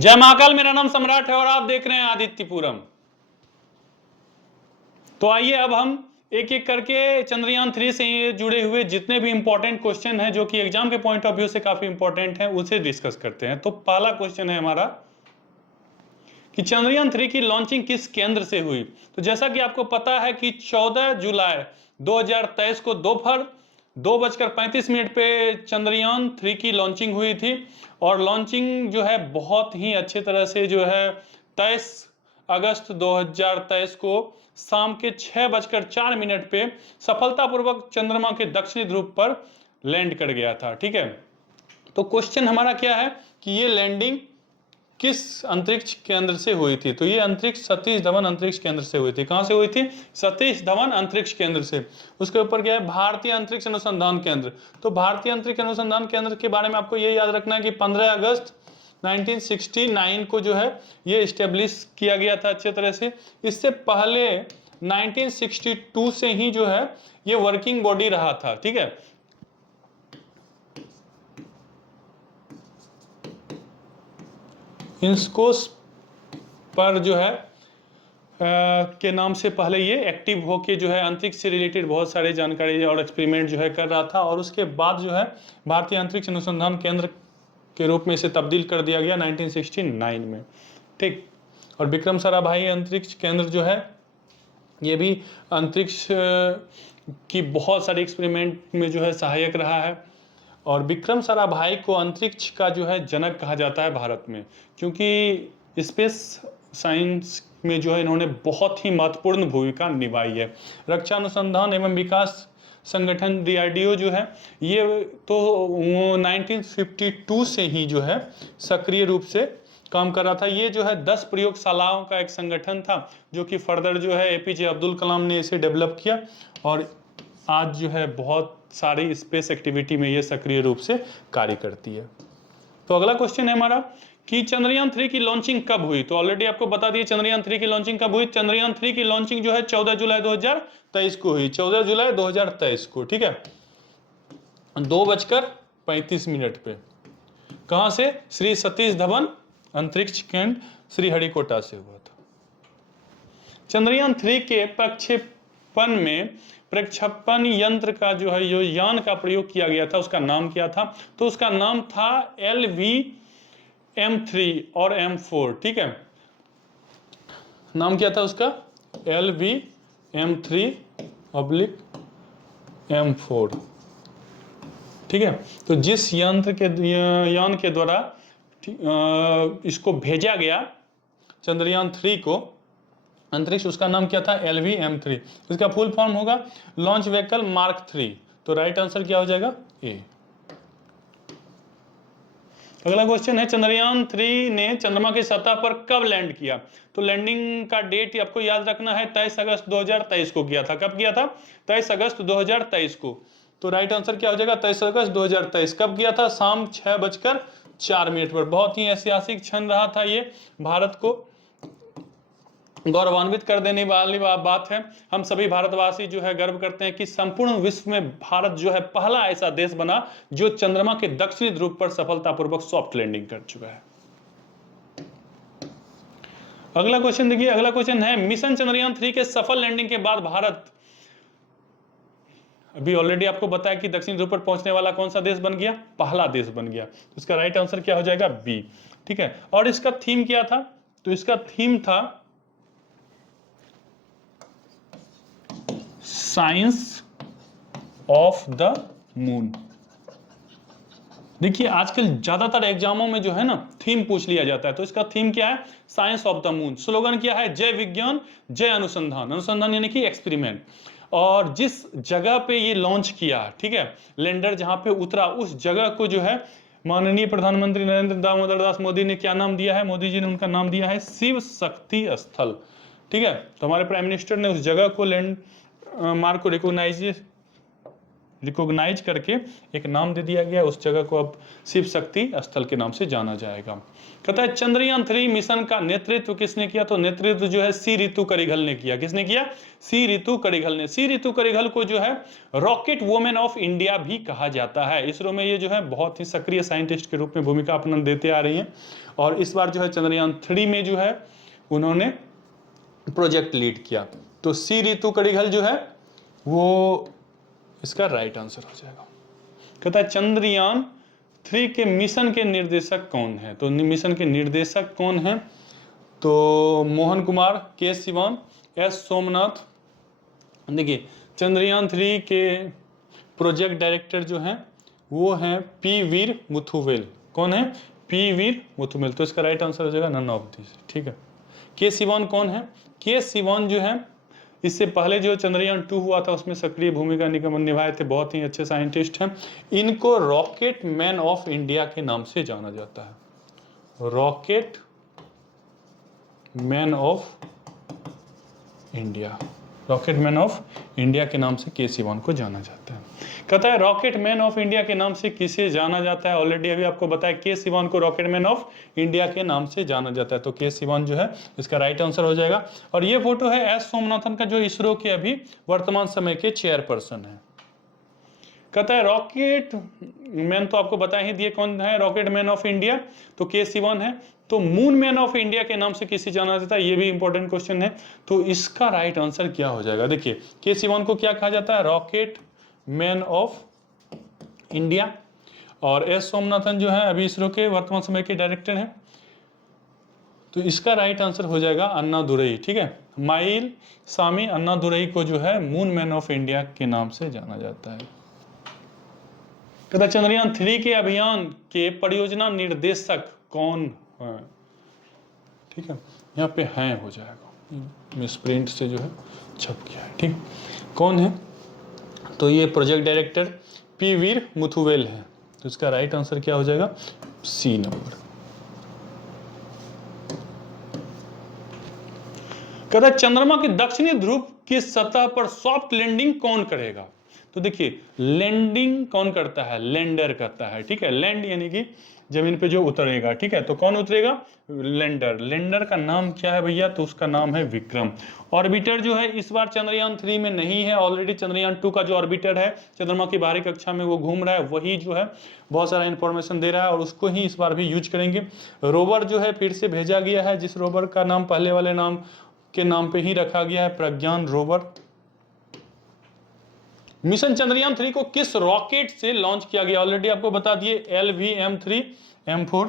जय महाकाल, मेरा नाम सम्राट है और आप देख रहे हैं आदित्यपुरम। तो आइए अब हम एक एक करके चंद्रयान 3 से जुड़े हुए जितने भी इंपॉर्टेंट क्वेश्चन हैं जो कि एग्जाम के पॉइंट ऑफ व्यू से काफी इंपॉर्टेंट हैं उसे डिस्कस करते हैं। तो पहला क्वेश्चन है हमारा कि चंद्रयान 3 की लॉन्चिंग किस केंद्र से हुई। तो जैसा कि आपको पता है कि 14 जुलाई 2023 को दोपहर 2:35 पे चंद्रयान 3 की लॉन्चिंग हुई थी और लॉन्चिंग जो है बहुत ही अच्छे तरह से जो है 23 अगस्त 2023 को शाम के 6:04 पे सफलतापूर्वक चंद्रमा के दक्षिणी ध्रुव पर लैंड कर गया था। ठीक है, तो क्वेश्चन हमारा क्या है कि ये लैंडिंग किस अंतरिक्ष केंद्र से हुई थी। तो ये अंतरिक्ष सतीश धवन अंतरिक्ष केंद्र से हुई थी। कहां से हुई थी? सतीश धवन अंतरिक्ष केंद्र से। उसके ऊपर क्या है? भारतीय अंतरिक्ष अनुसंधान केंद्र। तो भारतीय अंतरिक्ष अनुसंधान केंद्र के बारे में आपको ये याद रखना है कि 15 अगस्त 1969 को जो है ये स्टेब्लिश किया गया था अच्छे तरह से। इससे पहले 1962 से ही जो है ये वर्किंग बॉडी रहा था। ठीक है, इंस्कोस पर जो है के नाम से पहले ये एक्टिव होके जो है अंतरिक्ष से रिलेटेड बहुत सारे जानकारी और एक्सपेरिमेंट जो है कर रहा था और उसके बाद जो है भारतीय अंतरिक्ष अनुसंधान केंद्र के रूप में इसे तब्दील कर दिया गया 1969 में। ठीक, और विक्रम साराभाई अंतरिक्ष केंद्र जो है ये भी अंतरिक्ष की बहुत सारे एक्सपेरिमेंट में जो है सहायक रहा है और विक्रम साराभाई को अंतरिक्ष का जो है जनक कहा जाता है भारत में, क्योंकि स्पेस साइंस में जो है इन्होंने बहुत ही महत्वपूर्ण भूमिका निभाई है। रक्षा अनुसंधान एवं विकास संगठन DRDO जो है ये तो 1952 से ही जो है सक्रिय रूप से काम कर रहा था। ये जो है 10 प्रयोगशालाओं का एक संगठन था जो कि फर्दर जो है APJ अब्दुल कलाम ने इसे डेवलप किया और आज जो है बहुत सारी स्पेस एक्टिविटी में ये सक्रिय रूप से कार्य करती है। तो अगला क्वेश्चन है हमारा कि चंद्रयान 3 की लॉन्चिंग कब हुई। तो ऑलरेडी आपको बता दिए चंद्रयान 3 की लॉन्चिंग कब हुई। चंद्रयान 3 की लॉन्चिंग जो है 14 जुलाई 2023 को हुई। 14 जुलाई 2023 को, ठीक है, 2:35 पे। कहां से? श्री सतीश धवन अंतरिक्ष केंद्र श्रीहरिकोटा से हुआ था। चंद्रयान 3 के प्रक्षेपण में प्रक्षेपण यंत्र का जो है जो यान का प्रयोग किया गया था उसका नाम क्या था? तो उसका नाम था LV-M3 और M4। ठीक है, नाम क्या था उसका? LV-M3/M4। ठीक है, तो जिस यंत्र के यान के द्वारा इसको भेजा गया चंद्रयान 3 को अंतरिक्ष, उसका नाम क्या था? LV-M3। इसका फुल फॉर्म होगा लॉन्च व्हीकल मार्क 3। तो राइट आंसर क्या हो जाएगा? ए। अगला क्वेश्चन है चंद्रयान 3 ने चंद्रमा की सतह पर कब लैंड किया। तो लैंडिंग का डेट आपको याद रखना है 23 अगस्त 2023 को किया था। कब किया था? 23 अगस्त 2023 को। तो राइट आंसर क्या हो जाएगा? 23 अगस्त 2023। कब किया था? शाम 6:04 पर। बहुत ही ऐतिहासिक क्षण रहा था ये, भारत को गौरवान्वित कर देने वाली बात है। हम सभी भारतवासी जो है गर्व करते हैं कि संपूर्ण विश्व में भारत जो है पहला ऐसा देश बना जो चंद्रमा के दक्षिणी ध्रुव पर सफलतापूर्वक सॉफ्ट लैंडिंग कर चुका है। अगला क्वेश्चन देखिए, अगला क्वेश्चन है मिशन चंद्रयान 3 के सफल लैंडिंग के बाद भारत अभी ऑलरेडी आपको बताया कि दक्षिणी ध्रुव पर पहुंचने वाला कौन सा देश बन गया? पहला देश बन गया। तो इसका राइट आंसर क्या हो जाएगा? बी। ठीक है, और इसका थीम क्या था? तो इसका थीम था साइंस ऑफ द मून। देखिए आजकल ज्यादातर एग्जामों में जो है ना थीम पूछ लिया जाता है, तो इसका थीम क्या है? Science of the moon. Slogan क्या है? जय विज्ञान जय अनुसंधान। अनुसंधान यानी कि एक्सपेरिमेंट। और जिस जगह पे ये लॉन्च किया, ठीक है, लैंडर जहां पे उतरा उस जगह को जो है माननीय प्रधानमंत्री नरेंद्र दामोदर दास मोदी ने क्या नाम दिया है? मोदी जी ने उनका नाम दिया है शिव शक्ति स्थल। ठीक है, तो हमारे प्राइम मिनिस्टर ने उस जगह को लैंड मार्क को रिकॉग्नाइज रिकॉग्नाइज करके एक नाम दे दिया गया, उस जगह को अब शिव शक्ति स्थल के नाम से जाना जाएगा। कहता है चंद्रयान 3 मिशन का नेतृत्व किसने किया? तो नेतृत्व जो है सी ऋतु करिघल ने किया। किसने किया? सी ऋतु करिघल ने। सी ऋतु करिघल को जो है रॉकेट वुमेन ऑफ इंडिया भी कहा जाता है। इसरो में ये जो है बहुत ही सक्रिय साइंटिस्ट के रूप में भूमिका अपना देते आ रही हैं, और इस बार जो है चंद्रयान 3 में जो है उन्होंने प्रोजेक्ट लीड किया। तो सी ऋतु करिघल जो है वो इसका राइट आंसर हो जाएगा। कहता है चंद्रयान 3 के मिशन के निर्देशक कौन है? तो मिशन के निर्देशक कौन है? तो मोहन कुमार, के सिवान, एस सोमनाथ। देखिए चंद्रयान 3 के प्रोजेक्ट डायरेक्टर जो हैं वो हैं पी वीर मुथुवेल। कौन है? पी वीर मुथुवेल। तो इसका राइट आंसर हो जाएगा नन ऑफ दिस। ठीक है। के सिवान कौन है? के सिवान जो है इससे पहले जो चंद्रयान 2 हुआ था उसमें सक्रिय भूमिका निभाए थे, बहुत ही अच्छे साइंटिस्ट हैं। इनको रॉकेट मैन ऑफ इंडिया के नाम से जाना जाता है। Rocket man of India, rocket man of India के नाम से के सिवान को जाना जाता है। कहता है रॉकेट मैन ऑफ इंडिया के नाम से किसे जाना जाता है? ऑलरेडी अभी आपको बताया के सिवान को रॉकेट मैन ऑफ इंडिया के नाम से जाना जाता है। तो के सिवान जो है इसका राइट आंसर हो जाएगा। और ये फोटो है एस सोमनाथन का, जो इसरो के अभी वर्तमान समय के चेयरपर्सन है। कहता है रॉकेट मैन, तो आपको बता ही दिए कौन है रॉकेट मैन ऑफ इंडिया, तो के सिवान है। तो मून मैन ऑफ इंडिया के नाम से किसे जाना जाता है? ये भी इंपॉर्टेंट क्वेश्चन है। तो इसका राइट आंसर क्या हो जाएगा? देखिए के सिवान को क्या कहा जाता है? Rocket man of India. और एस सोमनाथन जो है अभी इसरो के वर्तमान समय के डायरेक्टर हैं। तो इसका राइट आंसर हो जाएगा अन्ना दुरई। ठीक है, माइल सामी अन्ना दुरई को जो है मून मैन ऑफ इंडिया के नाम से जाना जाता है। कहता चंद्रयान 3 के अभियान के परियोजना निर्देशक कौन है? ठीक है, यहाँ पे है हो जाएगा, मिस प्रिंट से जो है छप गया है। ठीक, कौन है? तो ये project director P Veer Muthuvel है। तो इसका राइट आंसर क्या हो जाएगा? C number. कहता चंद्रमा के दक्षिणी ध्रुव की सतह पर सॉफ्ट लैंडिंग कौन करेगा? तो देखिए लैंडिंग कौन करता है? लैंडर करता है। ठीक है, लैंड यानी कि जमीन पे जो उतरेगा। ठीक है, तो कौन उतरेगा? लैंडर। लैंडर का नाम क्या है भैया? तो उसका नाम है विक्रम। ऑर्बिटर जो है इस बार चंद्रयान 3 में नहीं है। ऑलरेडी चंद्रयान 2 का जो ऑर्बिटर है चंद्रमा की बाहरी कक्षा में वो घूम रहा है, वही जो है बहुत सारा इंफॉर्मेशन दे रहा है और उसको ही इस बार भी यूज करेंगे। रोवर जो है फिर से भेजा गया है, जिस रोवर का नाम पहले वाले नाम के नाम पे ही रखा गया है, प्रज्ञान रोवर। मिशन चंद्रयान 3 को किस रॉकेट से लॉन्च किया गया? ऑलरेडी आपको बता दिए LVM-3M4।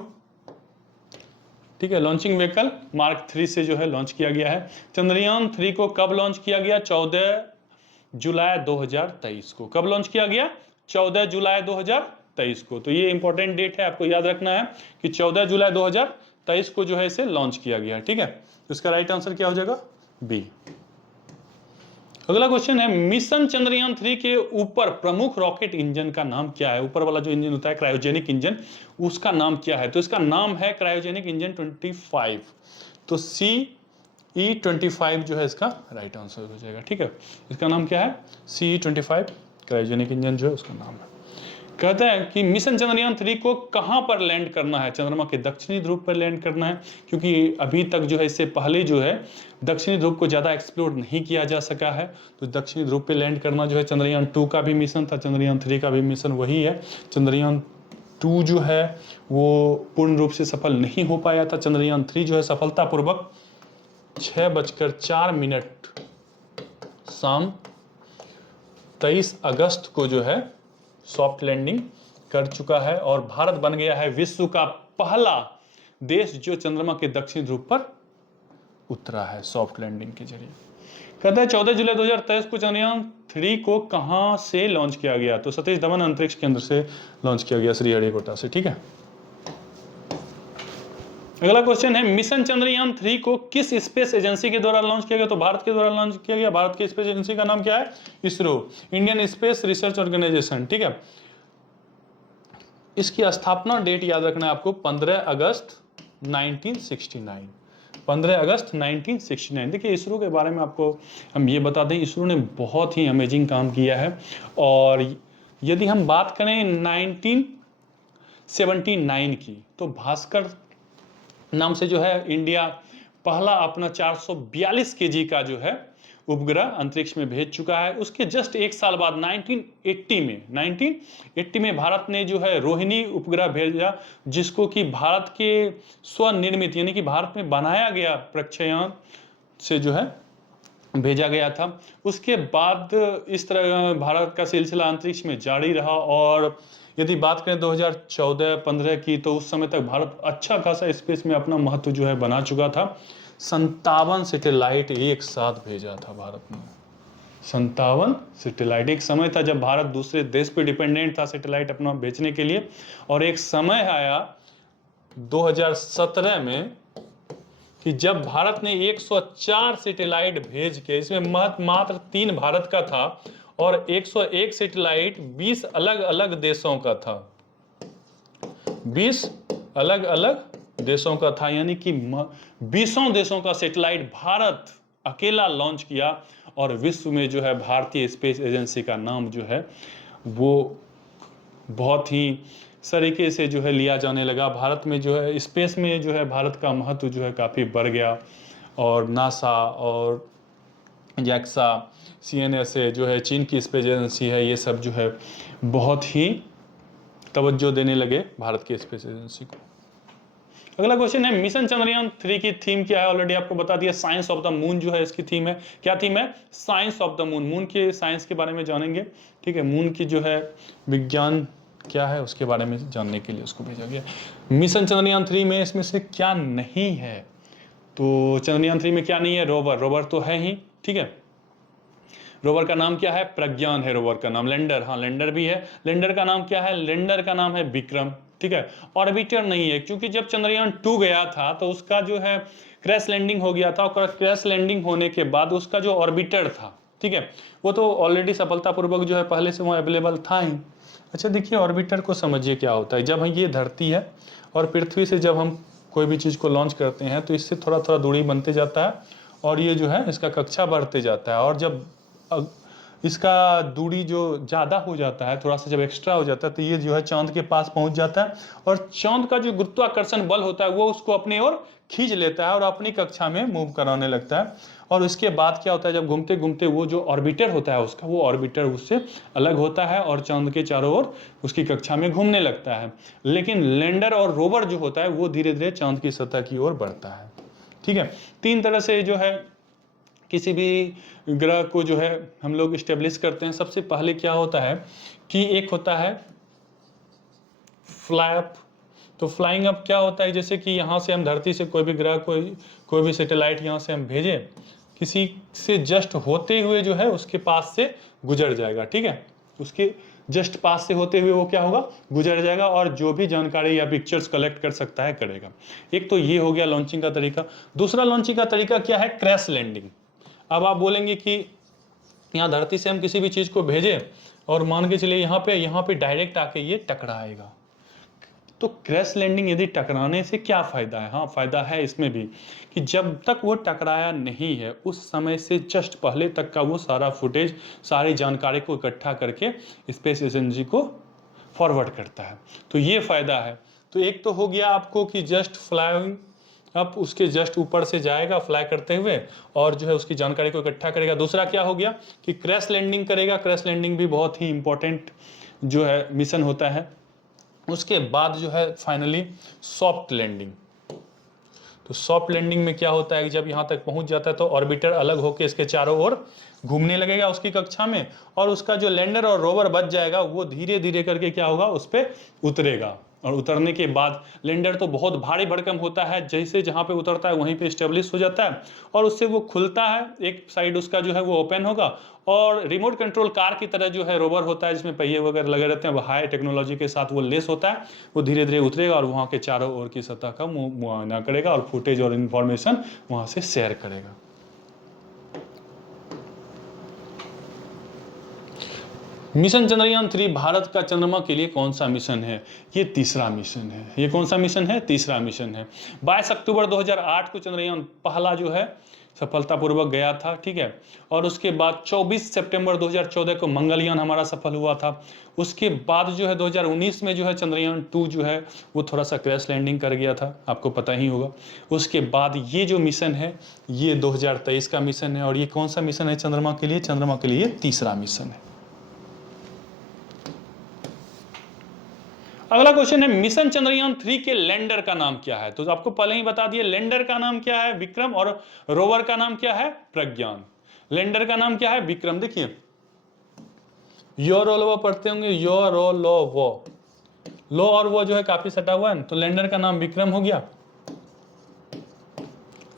ठीक है, लॉन्चिंग व्हीकल मार्क 3 से जो है लॉन्च किया गया है। चंद्रयान 3 को कब लॉन्च किया गया? 14 जुलाई 2023 को। कब लॉन्च किया गया? 14 जुलाई 2023 को। तो ये इंपॉर्टेंट डेट है, आपको याद रखना है कि 14 जुलाई 2023 को जो है इसे लॉन्च किया गया है। ठीक है, तो इसका राइट आंसर क्या हो जाएगा? बी। अगला क्वेश्चन है मिशन चंद्रयान 3 के ऊपर प्रमुख रॉकेट इंजन का नाम क्या है? ऊपर वाला जो इंजन होता है क्रायोजेनिक इंजन, उसका नाम क्या है? तो इसका नाम है क्रायोजेनिक इंजन 25। तो CE-25 जो है इसका राइट आंसर हो जाएगा। ठीक है, इसका नाम क्या है? CE-25 क्रायोजेनिक इंजन जो है उसका नाम है। कहता है कि मिशन चंद्रयान 3 को कहां पर लैंड करना है? चंद्रमा के दक्षिणी ध्रुव पर लैंड करना है, क्योंकि अभी तक जो है इससे पहले जो है दक्षिणी ध्रुव को ज़्यादा एक्सप्लोर नहीं किया जा सका है। तो दक्षिणी ध्रुव पे लैंड करना जो है चंद्रयान 2 का भी मिशन था, चंद्रयान 3 का भी मिशन वही है। चंद्रयान 2 जो है वो पूर्ण रूप से सफल नहीं हो पाया था। चंद्रयान 3 जो है सफलतापूर्वक 6:04 शाम 23 अगस्त को जो है सॉफ्ट लैंडिंग कर चुका है और भारत बन गया है विश्व का पहला देश जो चंद्रमा के दक्षिणी ध्रुव पर उतरा है सॉफ्ट लैंडिंग के जरिए। कहता है 14 जुलाई 2023 को चंद्रयान 3 को कहां से लॉन्च किया गया? तो सतीश धवन अंतरिक्ष केंद्र से लॉन्च किया गया, श्रीहरिकोटा से। ठीक है, अगला क्वेश्चन है मिशन चंद्रयान 3 को किस स्पेस एजेंसी के द्वारा लॉन्च किया गया? तो भारत के द्वारा लॉन्च किया गया। भारत की स्पेस एजेंसी का नाम क्या है? ISRO, Indian Space Research Organisation. ठीक है, इसकी स्थापना डेट याद रखना है आपको 15 अगस्त 1969। 15 अगस्त 1969। देखिए इसरो के बारे में आपको हम ये बता दें, इसरो ने बहुत ही अमेजिंग काम किया है और यदि हम बात करें 1979 की, तो भास्कर नाम से जो है इंडिया पहला अपना 442 केजी का जो है उपग्रह अंतरिक्ष में भेज चुका है। उसके जस्ट एक साल बाद 1980 में भारत ने जो है रोहिणी उपग्रह भेजा, जिसको कि भारत के स्वनिर्मित यानी कि भारत में बनाया गया प्रक्षेपण से जो है भेजा गया था। उसके बाद इस तरह भारत का सिलसिला अंतरिक्ष में जारी रहा, और यदि बात करें 2014-15 की, तो उस समय तक भारत अच्छा खासा स्पेस में अपना महत्व जो है बना चुका था। 57 सैटेलाइट एक साथ भेजा था भारत ने। 57 सैटेलाइट। एक समय था जब भारत दूसरे देश पे डिपेंडेंट था सैटेलाइट अपना भेजने के लिए, और एक समय आया 2017 में कि जब भारत ने 104 सैटेलाइट भेज के, इसमें मात्र 3 भारत का था और 101 सैटेलाइट 20 अलग अलग देशों का था। 20 अलग अलग देशों का था, यानी कि 20 देशों का सैटेलाइट भारत अकेला लॉन्च किया, और विश्व में जो है भारतीय स्पेस एजेंसी का नाम जो है वो बहुत ही तरीके से जो है लिया जाने लगा। भारत में जो है स्पेस में जो है भारत का महत्व जो है काफ़ी बढ़ गया, और नासा और जैक्सा, CNSA जो है चीन की स्पेस एजेंसी है, ये सब जो है बहुत ही तवज्जो देने लगे भारत की स्पेस एजेंसी को। अगला क्वेश्चन है मिशन चंद्रयान 3 की थीम क्या है? ऑलरेडी आपको बता दिया, साइंस ऑफ द मून जो है इसकी थीम है। क्या थीम है? Science of the moon. Moon के साइंस के बारे में जानेंगे, ठीक है। मून की जो है विज्ञान क्या है उसके बारे में जानने के लिए उसको भेजा गया। मिशन चंद्रयान 3 में इसमें से क्या नहीं है? तो चंद्रयान 3 में क्या नहीं है? रोवर। रोवर तो है ही, ठीक है। रोवर का नाम क्या है? प्रज्ञान है रोवर का नाम। लैंडर, हाँ लैंडर भी है। लैंडर का नाम क्या है? लैंडर का नाम है विक्रम, ठीक है। ऑर्बिटर नहीं है, क्योंकि जब चंद्रयान 2 गया था तो उसका जो है क्रैश लैंडिंग हो गया था, और क्रैश लैंडिंग होने के बाद उसका जो ऑर्बिटर था, ठीक है, वो तो ऑलरेडी सफलतापूर्वक जो है पहले से वो अवेलेबल था ही। अच्छा देखिए, ऑर्बिटर को समझिए क्या होता है। जब ये धरती है और पृथ्वी से जब हम कोई भी चीज़ को लॉन्च करते हैं तो इससे थोड़ा थोड़ा दूरी बनते जाता है, और ये जो है इसका कक्षा बढ़ते जाता है, और जब इसका दूरी जो ज़्यादा हो जाता है, थोड़ा सा जब एक्स्ट्रा हो जाता है, तो ये जो है चांद के पास पहुंच जाता है, और चांद का जो गुरुत्वाकर्षण बल होता है वो उसको अपनी ओर खींच लेता है और अपनी कक्षा में मूव कराने लगता है। और इसके बाद क्या होता है, जब घूमते घूमते वो जो ऑर्बिटर होता है उसका, वो ऑर्बिटर उससे अलग होता है और चांद के चारों ओर उसकी कक्षा में घूमने लगता है। लेकिन लैंडर और रोवर जो होता है वो धीरे धीरे चांद की सतह की ओर बढ़ता है, ठीक है। 3 तरह से जो है किसी भी ग्रह को जो है हम लोग इस्टेब्लिश करते हैं। सबसे पहले क्या होता है कि एक होता है फ्लाई अप। तो फ्लाइंग अप क्या होता है, जैसे कि यहाँ से हम धरती से कोई भी ग्रह कोई भी सैटेलाइट यहाँ से हम भेजें, किसी से जस्ट होते हुए जो है उसके पास से गुजर जाएगा, ठीक है। उसके जस्ट पास से होते हुए वो क्या होगा, गुजर जाएगा, और जो भी जानकारी या पिक्चर्स कलेक्ट कर सकता है करेगा। एक तो ये हो गया लॉन्चिंग का तरीका। दूसरा लॉन्चिंग का तरीका क्या है? Crash landing. अब आप बोलेंगे कि यहाँ धरती से हम किसी भी चीज़ को भेजें और मान के चलिए यहाँ पे डायरेक्ट आके ये टकराएगा, तो क्रैश लैंडिंग यदि टकराने से क्या फ़ायदा है? हाँ फ़ायदा है इसमें भी कि जब तक वो टकराया नहीं है उस समय से जस्ट पहले तक का वो सारा फुटेज, सारी जानकारी को इकट्ठा करके स्पेस एजेंसी को फॉरवर्ड करता है, तो ये फ़ायदा है। तो एक तो हो गया आपको कि जस्ट फ्लाइंग अब उसके जस्ट ऊपर से जाएगा फ्लाई करते हुए, और जो है उसकी जानकारी को इकट्ठा करेगा। दूसरा क्या हो गया कि क्रैश लैंडिंग करेगा। क्रैश लैंडिंग भी बहुत ही इंपॉर्टेंट जो है मिशन होता है। उसके बाद जो है फाइनली सॉफ्ट लैंडिंग। तो सॉफ्ट लैंडिंग में क्या होता है कि जब यहाँ तक पहुँच जाता है तो ऑर्बिटर अलग होकर इसके चारों ओर घूमने लगेगा उसकी कक्षा में, और उसका जो लैंडर और रोवर बच जाएगा वो धीरे धीरे करके क्या होगा, उस पर उतरेगा। और उतरने के बाद लैंडर तो बहुत भारी भरकम होता है, जैसे जहाँ पे उतरता है वहीं पे स्टेब्लिश हो जाता है, और उससे वो खुलता है, एक साइड उसका जो है वो ओपन होगा, और रिमोट कंट्रोल कार की तरह जो है रोवर होता है जिसमें पहिए वगैरह लगे रहते हैं, वो हाई टेक्नोलॉजी के साथ वो लेस होता है, वो धीरे धीरे उतरेगा और वहाँ के चारों ओर की सतह का मुआयना करेगा और फुटेज और इन्फॉर्मेशन वहाँ से शेयर करेगा। मिशन चंद्रयान 3 भारत का चंद्रमा के लिए कौन सा मिशन है? ये तीसरा मिशन है। ये कौन सा मिशन है? तीसरा मिशन है। 22 अक्टूबर 2008 को चंद्रयान पहला जो है सफलतापूर्वक गया था, ठीक है। और उसके बाद 24 सितंबर 2014 को मंगलयान हमारा सफल हुआ था। उसके बाद जो है 2019 में जो है चंद्रयान 2 जो है वो थोड़ा सा क्रैश लैंडिंग कर गया था, आपको पता ही होगा। उसके बाद ये जो मिशन है ये 2023 का मिशन है, और ये कौन सा मिशन है चंद्रमा के लिए? चंद्रमा के लिए तीसरा मिशन है। अगला क्वेश्चन है मिशन चंद्रयान 3 के लैंडर का नाम क्या है? तो आपको पहले ही बता दिए लैंडर का नाम क्या है, विक्रम, और रोवर का नाम क्या है, प्रज्ञान। लैंडर का नाम क्या है, विक्रम। देखिए यो रो लो पढ़ते होंगे, यो रो लो वो, लो और वो जो है काफी सटा हुआ है, तो लैंडर का नाम विक्रम हो गया।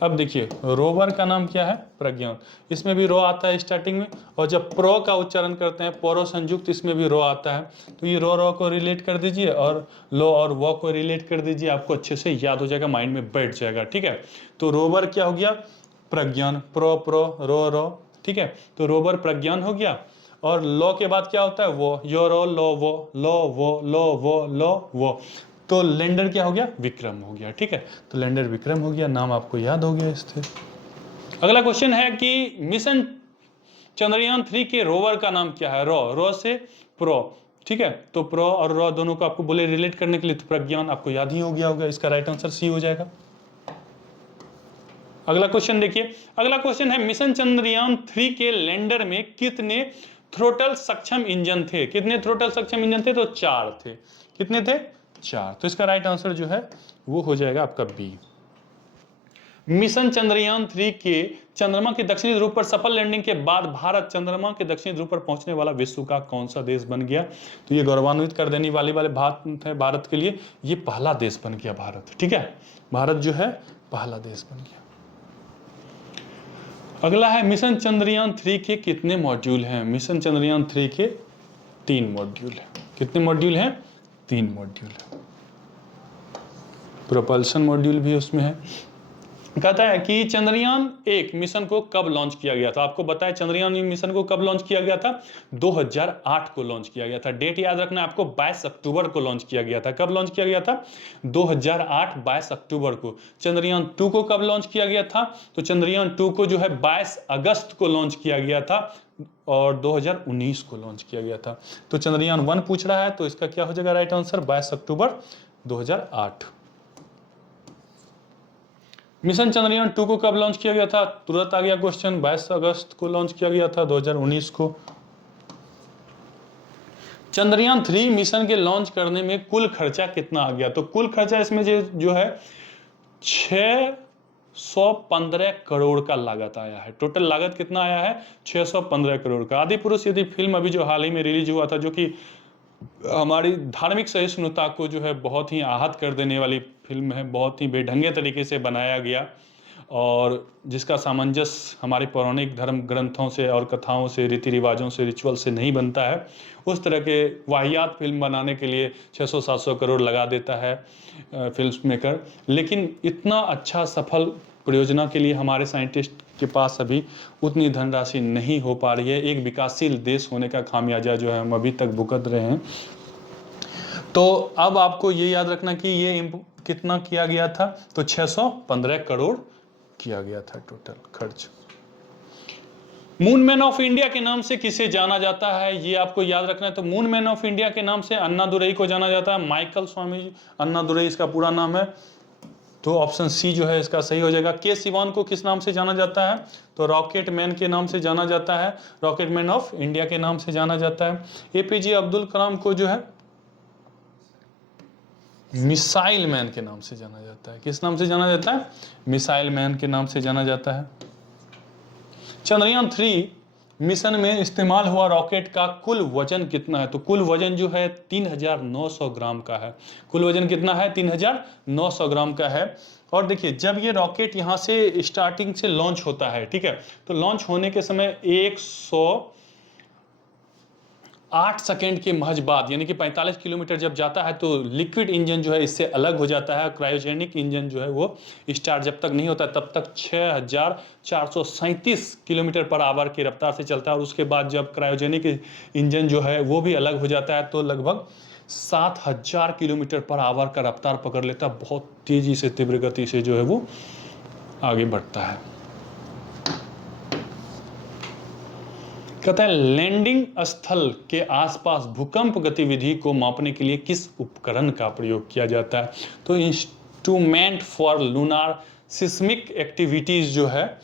अब देखिए रोवर का नाम क्या है, प्रज्ञान। इसमें भी रो आता है स्टार्टिंग में, और जब प्रो का उच्चारण करते हैं पोरो संयुक्त, इसमें भी रो आता है। तो ये रो को रिलेट कर दीजिए और लो और वो को रिलेट कर दीजिए, आपको अच्छे से याद हो जाएगा, माइंड में बैठ जाएगा, ठीक है। तो रोवर क्या हो गया, प्रज्ञान, प्रो प्रो रो रो, ठीक है। तो रोवर प्रज्ञान हो गया, और लो के बाद क्या होता है, वो, यो रो लो वो, लो वो, लो वो, लो वो, तो लैंडर क्या हो गया, विक्रम हो गया, ठीक है। तो लैंडर विक्रम हो गया, नाम आपको याद हो गया इससे। अगला क्वेश्चन है कि मिशन चंद्रयान 3 के रोवर का नाम क्या है? रो से प्रो, ठीक है। तो प्रो और रो दोनों को आपको बोले रिलेट करने के लिए, तो प्रज्ञान आपको याद ही हो गया होगा, इसका राइट आंसर सी हो जाएगा। अगला क्वेश्चन देखिए, अगला क्वेश्चन है मिशन चंद्रयान 3 के लैंडर में कितने थ्रोटल सक्षम इंजन थे? कितने थ्रोटल सक्षम इंजन थे? तो 4 थे। कितने थे? 4। तो इसका राइट आंसर जो है वो हो जाएगा आपका बी। मिशन चंद्रयान 3 के चंद्रमा के दक्षिणी ध्रुव पर सफल लैंडिंग के बाद भारत चंद्रमा के दक्षिणी ध्रुव पर पहुंचने वाला विश्व का कौन सा देश बन गया? तो ये गौरवान्वित कर देने वाली वाले बात है भारत के लिए, ये पहला देश बन गया भारत, ठीक है। भारत जो है पहला देश बन गया। अगला है मिशन चंद्रयान 3 के कितने मॉड्यूल हैं? मिशन चंद्रयान 3 के 3 मॉड्यूल हैं। कितने मॉड्यूल हैं? 3 मॉड्यूल है। प्रोपल्शन मॉड्यूल भी उसमें है। कहता है कि चंद्रयान 1 मिशन को कब लॉन्च किया गया था? आपको बताया चंद्रयान मिशन को कब लॉन्च किया गया था? 2008 को लॉन्च किया गया था। डेट याद रखना है आपको, 22 अक्टूबर को लॉन्च किया गया था। कब लॉन्च किया गया था? 2008 22 अक्टूबर को। चंद्रयान 2 को कब लॉन्च किया गया था? तो चंद्रयान 2 को जो है 22 अगस्त को लॉन्च किया गया था, और 2019 को लॉन्च किया गया था। तो चंद्रयान 1 पूछ रहा है, तो इसका क्या हो जाएगा राइट आंसर? 22 अक्टूबर 2008। मिशन चंद्रयान 2 को कब लॉन्च किया गया था? तुरंत आ गया क्वेश्चन, 22 अगस्त को लॉन्च किया गया था 2019 को। चंद्रयान 3 मिशन के लॉन्च करने में कुल खर्चा कितना आ गया? तो कुल खर्चा इसमें जो है 615 करोड़ का लागत आया है। टोटल लागत कितना आया है? 615 करोड़ का। आदि पुरुष यदि फिल्म अभी जो हाल ही में रिलीज हुआ था, जो कि हमारी धार्मिक सहिष्णुता को जो है बहुत ही आहत कर देने वाली फिल्म है, बहुत ही बेढंगे तरीके से बनाया गया, और जिसका सामंजस्य हमारे पौराणिक धर्म ग्रंथों से और कथाओं से, रीति रिवाजों से, रिचुअल से नहीं बनता है। उस तरह के वाहियात फिल्म बनाने के लिए 600-700 करोड़ लगा देता है फिल्म मेकर, लेकिन इतना अच्छा सफल परियोजना के लिए हमारे साइंटिस्ट के पास अभी उतनी धनराशि नहीं हो पा रही है। एक विकासशील देश होने का खामियाजा जो है हम अभी तक भुगत रहे हैं। तो अब आपको ये याद रखना कि ये कितना किया गया था? तो 615 करोड़ किया गया था टोटल खर्च। मून मैन ऑफ इंडिया के नाम से किसे जाना जाता है? ये आपको याद रखना है। तो मून मैन ऑफ इंडिया के नाम से अन्नादुरई को जाना जाता है। माइकल स्वामी अन्नादुरई इसका पूरा नाम है। तो ऑप्शन सी जो है इसका सही हो जाएगा। के सिवान को किस नाम से जाना जाता है? तो रॉकेट मैन के नाम से जाना जाता है। रॉकेट मैन ऑफ इंडिया के नाम से जाना जाता है। एपीजे अब्दुल कलाम को जो है मिसाइल मैन के नाम से जाना जाता है। किस नाम से जाना जाता है? मिसाइल मैन के नाम से जाना जाता है। चंद्रयान 3 मिशन में इस्तेमाल हुआ रॉकेट का कुल वजन कितना है? तो कुल वजन जो है 3900 ग्राम का है। कुल वजन कितना है? 3900 ग्राम का है। और देखिए जब ये रॉकेट यहाँ से स्टार्टिंग से लॉन्च होता है, ठीक है, तो लॉन्च होने के समय 108 सेकेंड के महज बाद, यानी कि 45 किलोमीटर जब जाता है, तो लिक्विड इंजन जो है इससे अलग हो जाता है। क्रायोजेनिक इंजन जो है वो स्टार्ट जब तक नहीं होता तब तक 6437 किलोमीटर पर आवर की रफ्तार से चलता है, और उसके बाद जब क्रायोजेनिक इंजन जो है वो भी अलग हो जाता है, तो लगभग 7000 किलोमीटर पर आवर का रफ्तार पकड़ लेता है। बहुत तेजी से, तीव्र गति से जो है वो आगे बढ़ता है। कहता है लैंडिंग स्थल के आसपास भूकंप गतिविधि को मापने के लिए किस उपकरण का प्रयोग किया जाता है? तो instrument for lunar seismic activities जो है,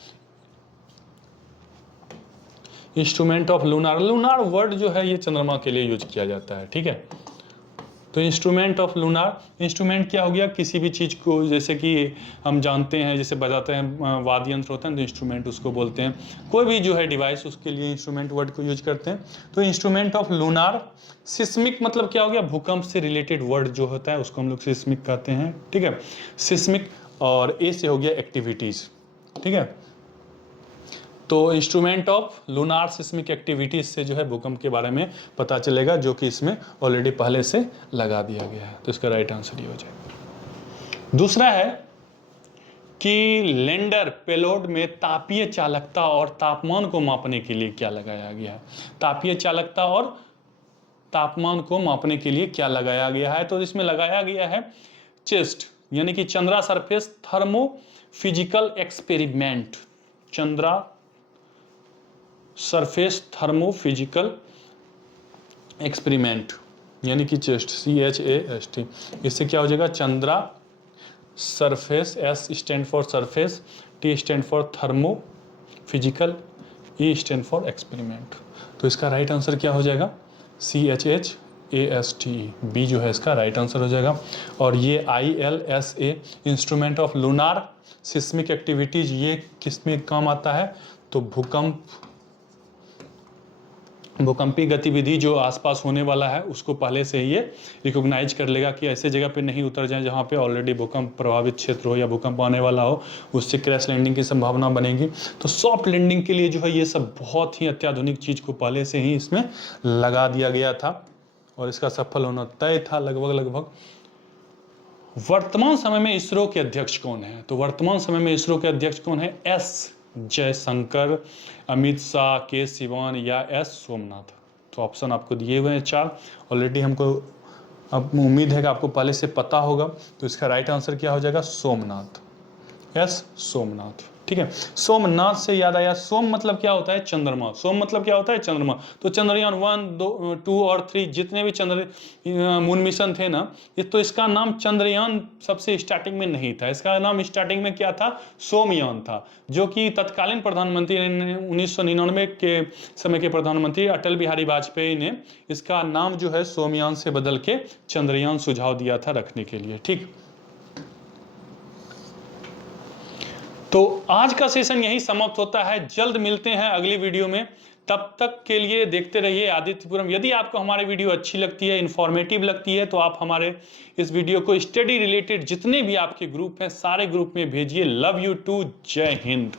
instrument of lunar, lunar word जो है ये चंद्रमा के लिए यूज किया जाता है, ठीक है। तो इंस्ट्रूमेंट ऑफ लूनार, इंस्ट्रूमेंट क्या हो गया? किसी भी चीज़ को, जैसे कि हम जानते हैं, जैसे बजाते हैं वाद्य यंत्र होता है तो इंस्ट्रूमेंट उसको बोलते हैं। कोई भी जो है डिवाइस, उसके लिए इंस्ट्रूमेंट वर्ड को यूज करते हैं। तो इंस्ट्रूमेंट ऑफ लूनार, सिस्मिक मतलब क्या हो गया? भूकंप से रिलेटेड वर्ड जो होता है उसको हम लोग सिस्मिक कहते हैं, ठीक है। सिस्मिक, और ए से हो गया एक्टिविटीज़, ठीक है। तो instrument of lunar seismic activities से जो है भूकंप के बारे में पता चलेगा, जो कि इसमें ऑलरेडी पहले से लगा दिया गया है। तो इसका राइट आंसर ये हो जाएगा। दूसरा है कि लैंडर पेलोड में तापीय चालकता और तापमान को मापने के लिए क्या लगाया गया है? तापीय चालकता और तापमान को मापने के लिए क्या लगाया गया है? तो इसमें लगाया गया है चेस्ट, यानी कि Chandra surface thermo physical experiment, Chandra surface thermo physical experiment, यानी कि चेस्ट, CHAST। इससे क्या हो जाएगा? Chandra surface, S stand for surface, T stand for thermo physical, E stand for experiment. तो इसका राइट आंसर क्या हो जाएगा? CHASTE, बी जो है इसका राइट आंसर हो जाएगा। और ये ILSA instrument of lunar seismic activities, ये किस में काम आता है? तो भूकंपी गतिविधि जो आसपास होने वाला है उसको पहले से ही ये रिकॉग्नाइज कर लेगा कि ऐसे जगह पे नहीं उतर जाए जहाँ पे ऑलरेडी भूकंप प्रभावित क्षेत्र हो या भूकंप आने वाला हो, उससे क्रैश लैंडिंग की संभावना बनेगी। तो सॉफ्ट लैंडिंग के लिए जो है ये सब बहुत ही अत्याधुनिक चीज़ को पहले से ही इसमें लगा दिया गया था और इसका सफल होना तय था लगभग। वर्तमान समय में इसरो के अध्यक्ष कौन है? तो वर्तमान समय में इसरो के अध्यक्ष कौन है? S जयशंकर, अमित शाह, के सिवान या S सोमनाथ। तो ऑप्शन आपको दिए हुए हैं 4, ऑलरेडी हमको अब उम्मीद है कि आपको पहले से पता होगा। तो इसका राइट आंसर क्या हो जाएगा? सोमनाथ, S सोमनाथ, ठीक है। सोमनाथ से याद आया, सोम मतलब क्या होता है? चंद्रमा। सोम मतलब क्या होता है? चंद्रमा। तो चंद्रयान 1, 2 और 3 जितने भी मून मिशन थे ना, ये तो इसका नाम चंद्रयान सबसे स्टार्टिंग में नहीं था। इसका नाम स्टार्टिंग में क्या था? सोमयान था, जो कि तत्कालीन प्रधानमंत्री 1999 के समय के प्रधानमंत्री अटल बिहारी वाजपेयी ने इसका नाम जो है सोमयान से बदल के चंद्रयान सुझाव दिया था रखने के लिए, ठीक। तो आज का सेशन यही समाप्त होता है। जल्द मिलते हैं अगली वीडियो में, तब तक के लिए देखते रहिए आदित्यपुरम। यदि आपको हमारी वीडियो अच्छी लगती है, इन्फॉर्मेटिव लगती है, तो आप हमारे इस वीडियो को स्टडी रिलेटेड जितने भी आपके ग्रुप हैं सारे ग्रुप में भेजिए। लव यू टू, जय हिंद।